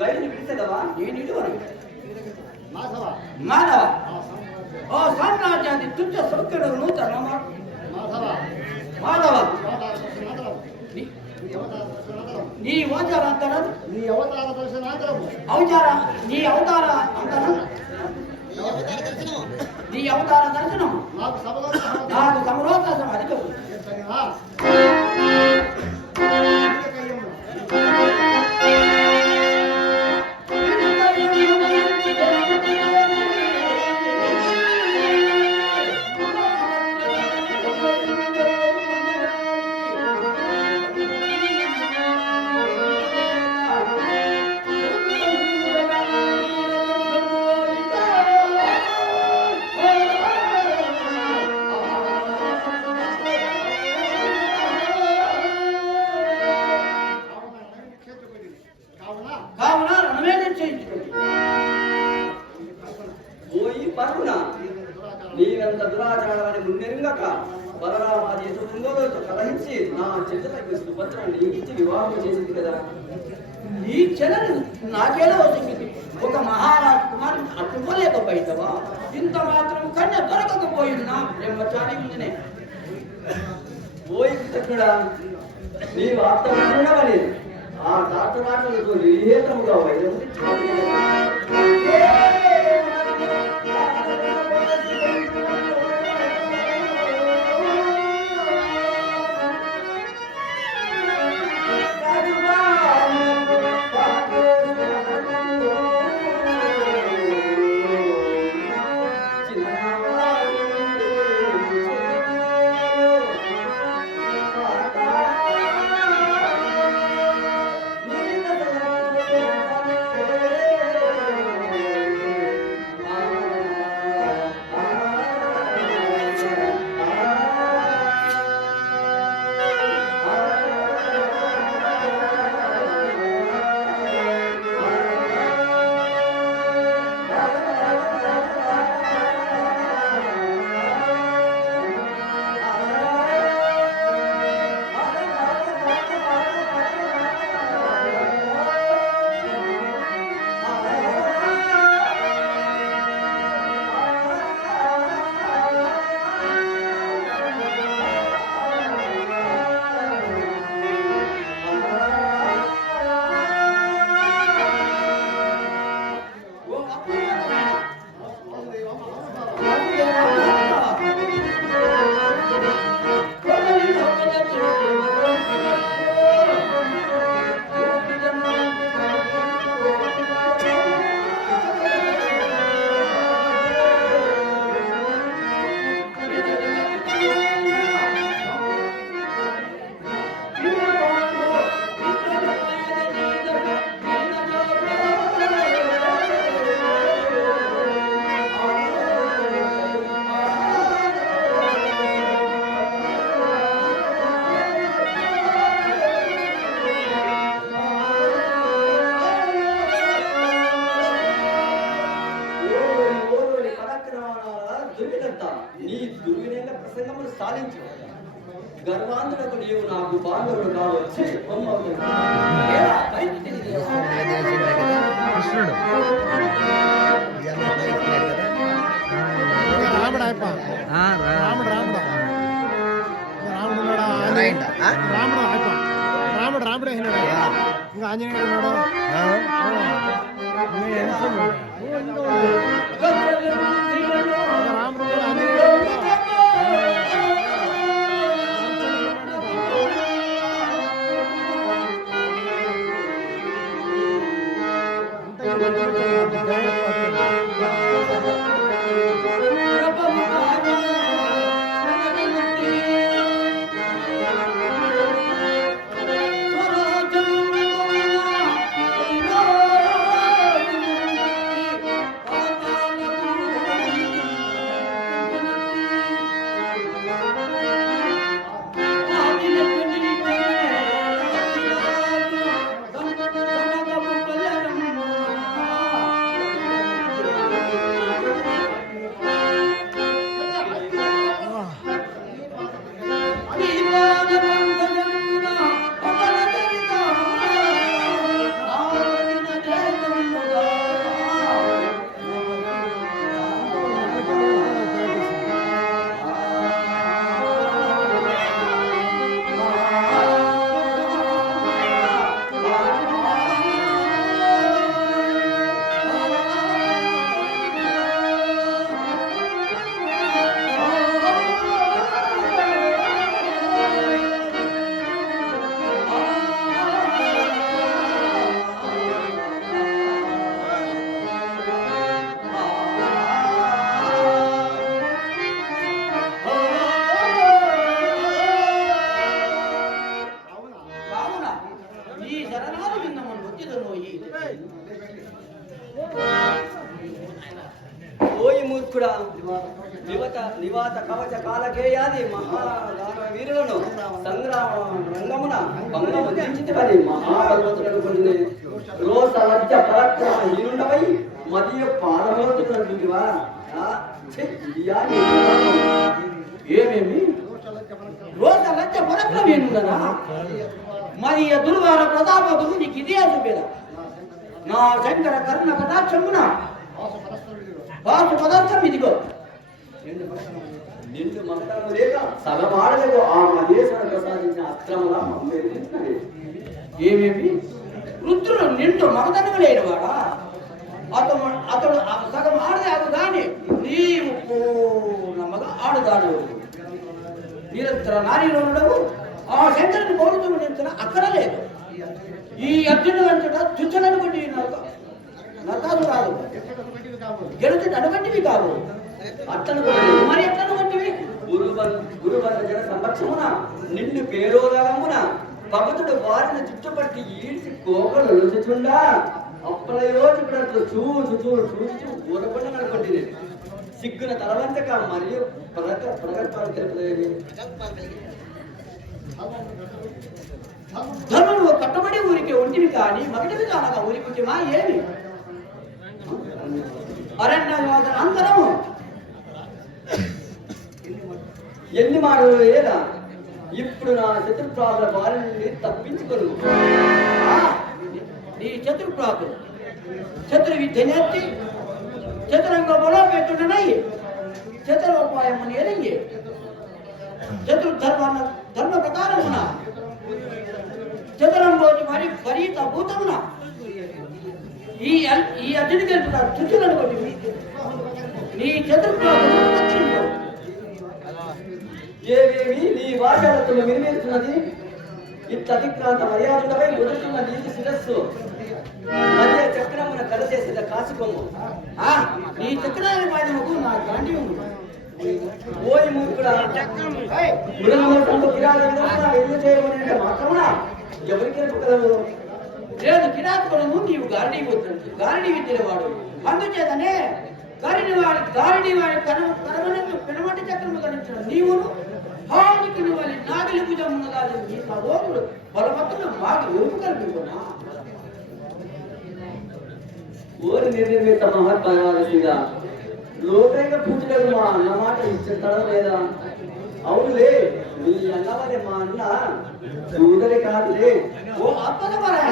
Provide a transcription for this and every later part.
Gynae ಬಿಡಿಸದವಾ ಏನಿಡುವರು Madhava ಮಾನವ ಓ ಸಾಮ್ರಾಜ್ಯಾದಿ ತುಚ್ಛ ಸೌಖ್ಯಗಳನ್ನು ತನ್ನ ಮಾಧವ ಮಾಧವ నీ అవతార అంటారు నీ అవతార దర్శనాంతరం అవతార నీ అవతార అంటారు నీ అవతార దర్శనం నాకు సమరోధాసం అది నీవెంత దురాచారాన్ని మున్నెరుంగక బలరామాది ఎదురుతో కలహించి నా చెల్లెలకు సుభద్రను నీకిచ్చి వివాహం చేసింది కదా. నీ చెల్లెలు నాకేలా వచ్చింది? ఒక మహారాజు కుమారుని అట్టుకోలేకపోయినవా? ఇంత మాత్రం కన్య దొరకకపోయిందా? బ్రహ్మచారి ముందునే ఓయి కృతజ్ఞుడా, నీవు ఆత్మని ఆ తాతరాటలతో నిర్హేతముగా వైద్యం గర్వాంతులకు నీవు నాకు బాంధవుడు కావచ్చు. కృష్ణుడు రాముడు రాముడు రాముడు రాముడు రాముడు అయినాడు. ఇంకా ఆంజనేయుడు ఉన్నాడు. రాముడు ఆంజనేయుడు ఓయి మూర్ఖుడా, నివాత కవచ కాలకేయాది మహాదాన వీరులను సంగ్రామ రంగమున భంగము దించితివని మహాబలవంతులను కొన్ని రోస లజ్జ పరాక్రమ హీనుండవై మదియ పాదమవుతున్నట్టువా. ఏమేమి రోస లజ్జ పరక్రమేనుందనా? మరి దుర్వార ప్రతాపదులు నీకు ఇదే చూపేదా? నా శంకర కర్ణ కటాక్షమున వాసు పదార్థం ఇదిగో. నిండు మంత్రము లేక సగమాడలేవు ఆ మహేశ్వర ప్రసాదించిన అక్రమలా మమ్మల్ని. ఏమేమి రుద్రుడు నిండు మగతనము లేని వాడా? అతడు సగం ఆడదే అది కానీ నీవు పూర్ణముగా ఆడుదాడు. నిరంతర నారీలో ఉండవు ఆ శంకరుని కోరుతూ నించిన అక్కడ లేదు. ఈ అర్జునుడు అంతటా చుచ్చలను కొట్టి నరకాలు కాదు, గెలుచు అటువంటివి కావు. అట్లను మరి ఎట్లను వంటివి? గురువర్ణ జన సంరక్షమున నిండు పేరోదమున భగతుడు వారిని చుట్టుపట్టి ఈడ్చి కోకలు రుచుచుండా అప్పలయోజుడు చూచు ఊరకుండా నడపండి. సిగ్గున తలవంచక మరియు ప్రగత్వాలు తెలుపుతుంది. ధనువు కట్టబడి ఊరికి ఒంటివి కానీ మగటివి కానగా ఊరికి మా ఏమి అరణ్య అంతరము ఎన్ని మాటలు లేదా? ఇప్పుడు నా శత్రుప్రాకుల బారి నుండి తప్పించుకోను. నీ శత్రుప్రాకులు శత్రు విద్య నేర్చి చతురంగ బలో పెట్టునై చతురోపాయముని ఎరింగి చతుర్ ధర్మ ప్రకారమున చతురంలోని మరి విపరీత భూతమున ఈ అర్జుని గెలుపుతాడు చుచ్చులను కొట్టి నీ చతుర్ప్రాకులు రక్షించు. ఏవేమి నీ వాచాలతో నిర్మిస్తున్నది? ఇత్యతిక్రాంత మర్యాదపై ఉడుతున్న నీతి శిరస్సు మధ్య చక్రమున కలచేసిన కాసుకొమ్ము. నీ చక్రాన్ని పాదముకు నా గాంధీ ఉంది. ఓయి మూర్ఖుడా, కిరాత విధంగా వెళ్ళి చేయబడిన మాత్రమున ఎవరికి కలవు? లేదు కిరాతకులను నీవు గారిని పోతుంది. గారిని విద్యవాడు అందుచేతనే గారిని వాడి కనమనకు పెనమటి చక్రము గణించడం నీవును హానికి నువ్వు నాగిలి భుజం ఉన్నదాది నీ సహోదరుడు బలభద్రుడు బాగా ఎరుపు కల్పించుకున్నా. ఓరి నిర్నిర్మిత మహత్పరాలసిగా లోకంగా పూజలకు మా అన్న మాట ఇచ్చేస్తాడా లేదా? అవునులే, నీ అన్నవారే మా అన్న చూడలే కాదులే. ఓ అప్పదమరా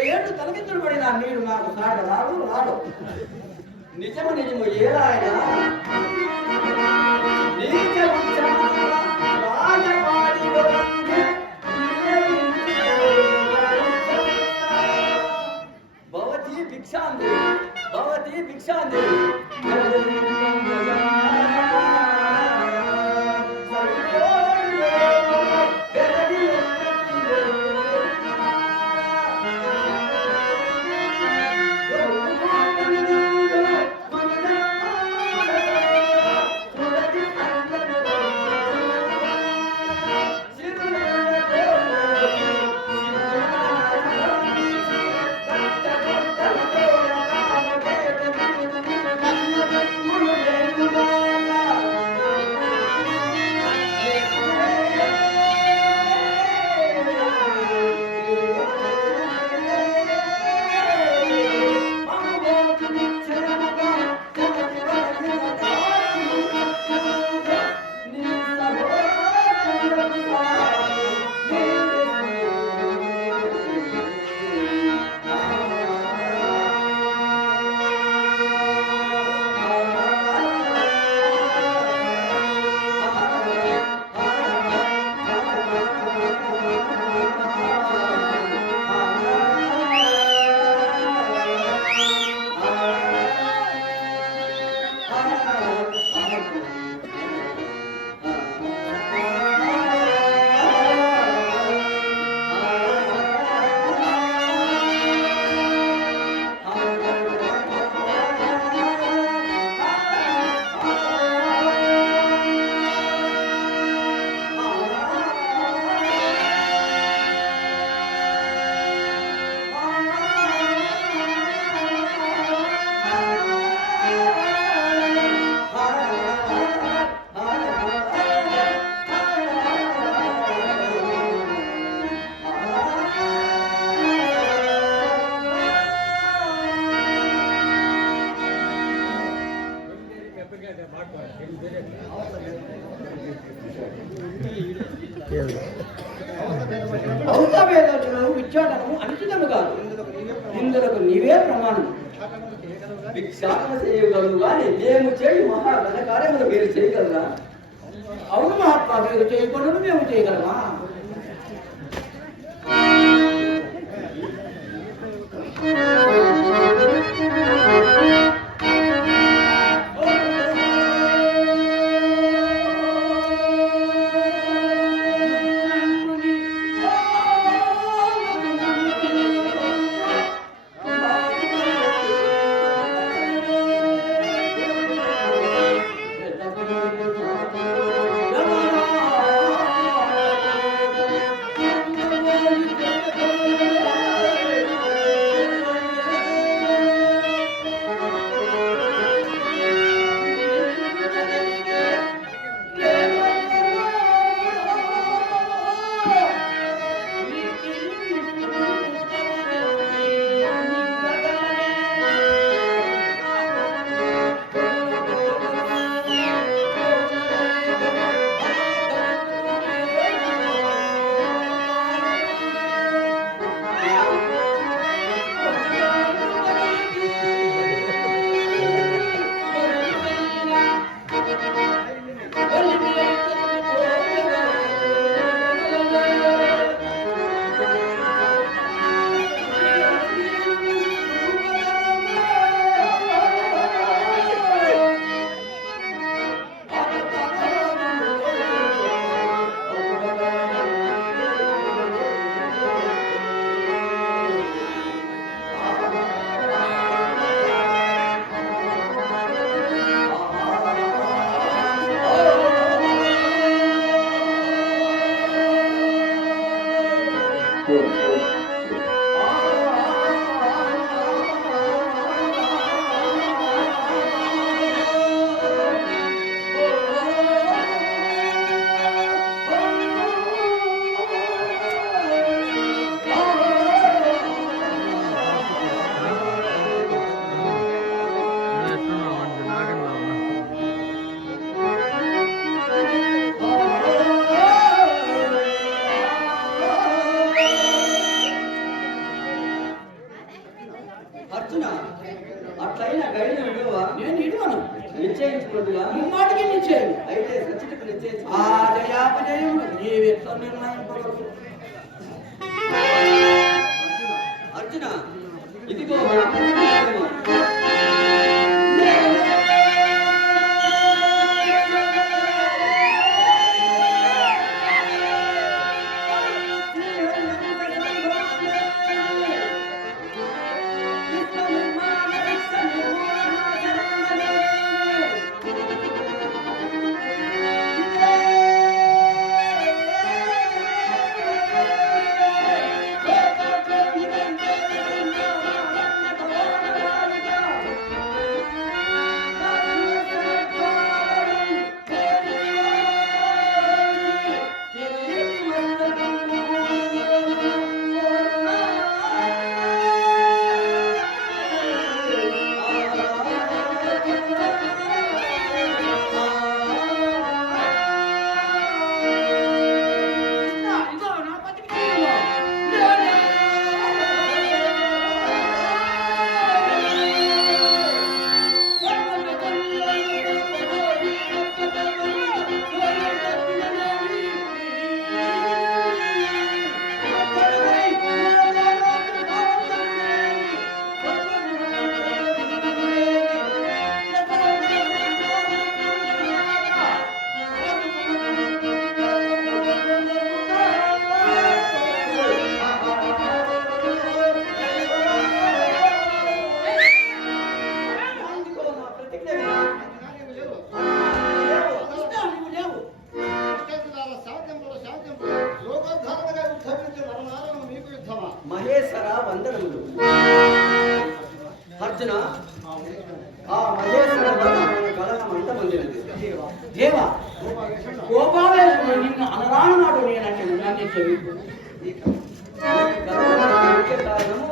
ఏడు తలకిందులు పడినా నీరు నాకు సాట రాడు రాడు. నిజము నిజము ఏలాయన నీచము రాజపాడి భవతి భిక్షాంది భవతి భిక్షాంది ఔతవేదోచనము విచ్చాటనము అనుచితము కాదు. ఇందులకు నీవే ప్రమాణం. భిక్షాటన చేయగలరు కానీ మేము చేయు మహాఘన కార్యములు మీరు చేయగలరా? అవును మహాత్మా, మీరు చేయకూడదు మేము చేయగలమా? అర్జున అట్లయినా గైడ్ విడువా నేను ఇడువను నిశ్చయించుకుంటుగా ముమ్మాటికి నిశ్చయం అయితే సచితకు నిశ్చయించు ఆ జయాపజయములు నీవెట్లా నిర్ణయింపగలవు అర్జున ఇదిగో నా ప్రతిజ్ఞ. ఇదో నా పతికి ఇదిగో నా ప్రతిజ్ఞ విను. నీవు లేవు. నువ్వు లేవు అత్యంత శాంతింపు లోకోద్ధారముగా యుద్ధమించు నరనాలను మీకు యుద్ధమా మహేశ్వర వందనములు అర్జున ఆ మహేశ్వర వందనముల కలహం అంతమొందినది దేవా కోపావేశంలో నిన్ను అనరాను నాడు నేనంటే నన్ను చెవి ఈ కలహం ముఖ్య కారణము